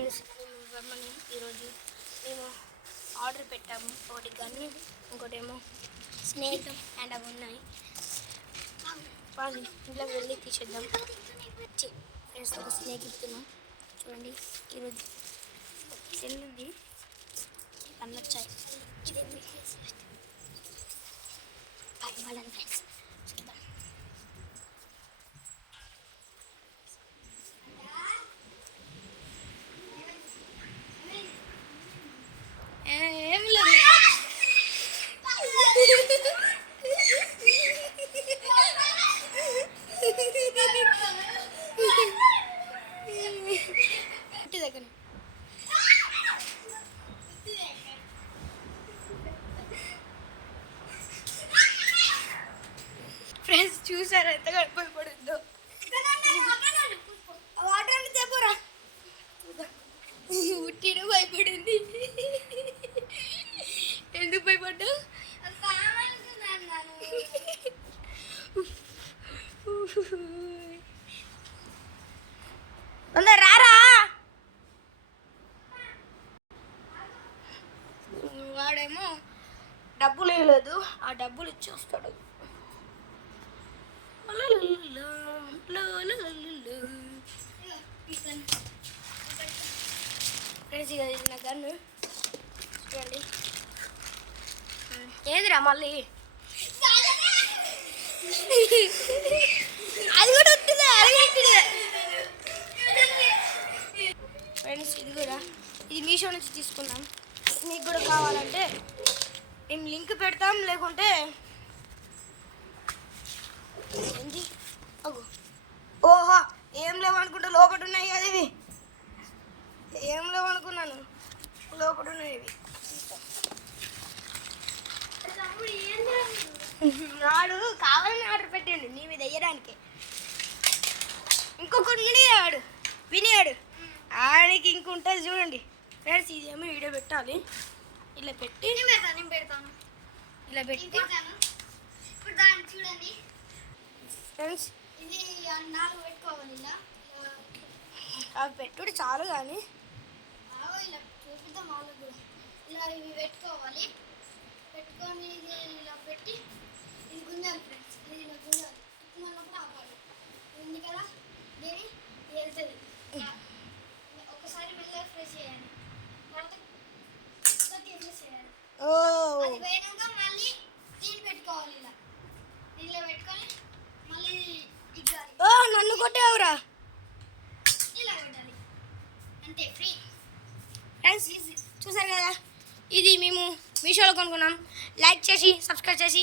వర్మని ఈరోజు మేము ఆర్డర్ పెట్టాము. ఒకటి గన్ను, ఇంకోటేమో స్నేక్ అండ్ అవి ఉన్నాయి. వాళ్ళు ఇంట్లోకి వెళ్ళి తీసేద్దాం. ఫ్రెండ్స్ ఒక స్నేక్ ఇస్తున్నాం చూడండి. ఈరోజు సెల్ ఉంది, అన్నీ వచ్చాయి. వాళ్ళని ఫ్రెండ్స్ చూద్దాం. ఏం లేదు, ఇంటి దగ్గర ఫ్రెండ్స్ చూసారా ఎంత గడిపోయి వాటర్ అని చెప్పరా. ఉట్టిన భయపడింది. ఎందుకు భయపడ్డా? రారా, వాడేమో డబ్బులు ఇవ్వలేదు, ఆ డబ్బులు ఇచ్చేస్తాడు. ఫ్రెండ్స్ ఇక ఇది నా గన్ను చూడండి. ఏదిరా మళ్ళీ అది కూడా వస్తుందా? అరగట్టిదే ఫ్రెండ్స్. ఇది కూడా ఇది మీషో నుంచి తీసుకున్నాం. మీకు కూడా కావాలంటే మేము లింక్ పెడతాం, లేకుంటే ఏంటి అగో ఓహో ఏం లేవనుకుంటా లోపల ఉన్నాయి కదా ఇవి. ఏం లేవనుకున్నాను, లోపల ఉన్నాయి ఇవి. వాడు కావాలని ఆర్డర్ పెట్టండి నీ మీద వేయడానికి. ఇంకొకటి వాడు వినియాడు, ఆయనకి ఇంకుంటుంది చూడండి ఫ్రెండ్స్. ఇదేమో వీడియో పెట్టాలి, ఇలా పెట్టి పెడతాను, ఇలా పెట్టి చూడండి ఫ్రెండ్స్. ఇది 4 పెట్టుకోవాలి. ఇలా అవి పెట్టుడు చాలు కానీ ఇలా చూపిద్దాం వాళ్ళకు కూడా. ఇలా ఇవి పెట్టుకోవాలి, పెట్టుకొని ఇది ఇలా పెట్టి ఇది గుంజాలి ఫ్రెండ్స్. ఇది ఇలా గుంజాలి, గుంజాలప్పుడు ఆపాలి. ఉంది కదా దీన్ని వెళ్తుంది. ఒకసారి మెల్లగా ప్రెస్ చేయాలి, తర్వాత ప్రెస్ చేయాలి. అది పోయినాక మళ్ళీ దీన్ని పెట్టుకోవాలి. ఇలా దీనిలో పెట్టుకొని మళ్ళీ ఇగ్గాలి. నన్ను కొట్టావురా. ఇలా కొట్టాలి అంతే, ఫ్రీ. ఫ్రెండ్స్ చూసారు కదా, ఇది మేము మీషోలో కొనుక్కున్నాం. లైక్ చేసి సబ్స్క్రైబ్ చేసి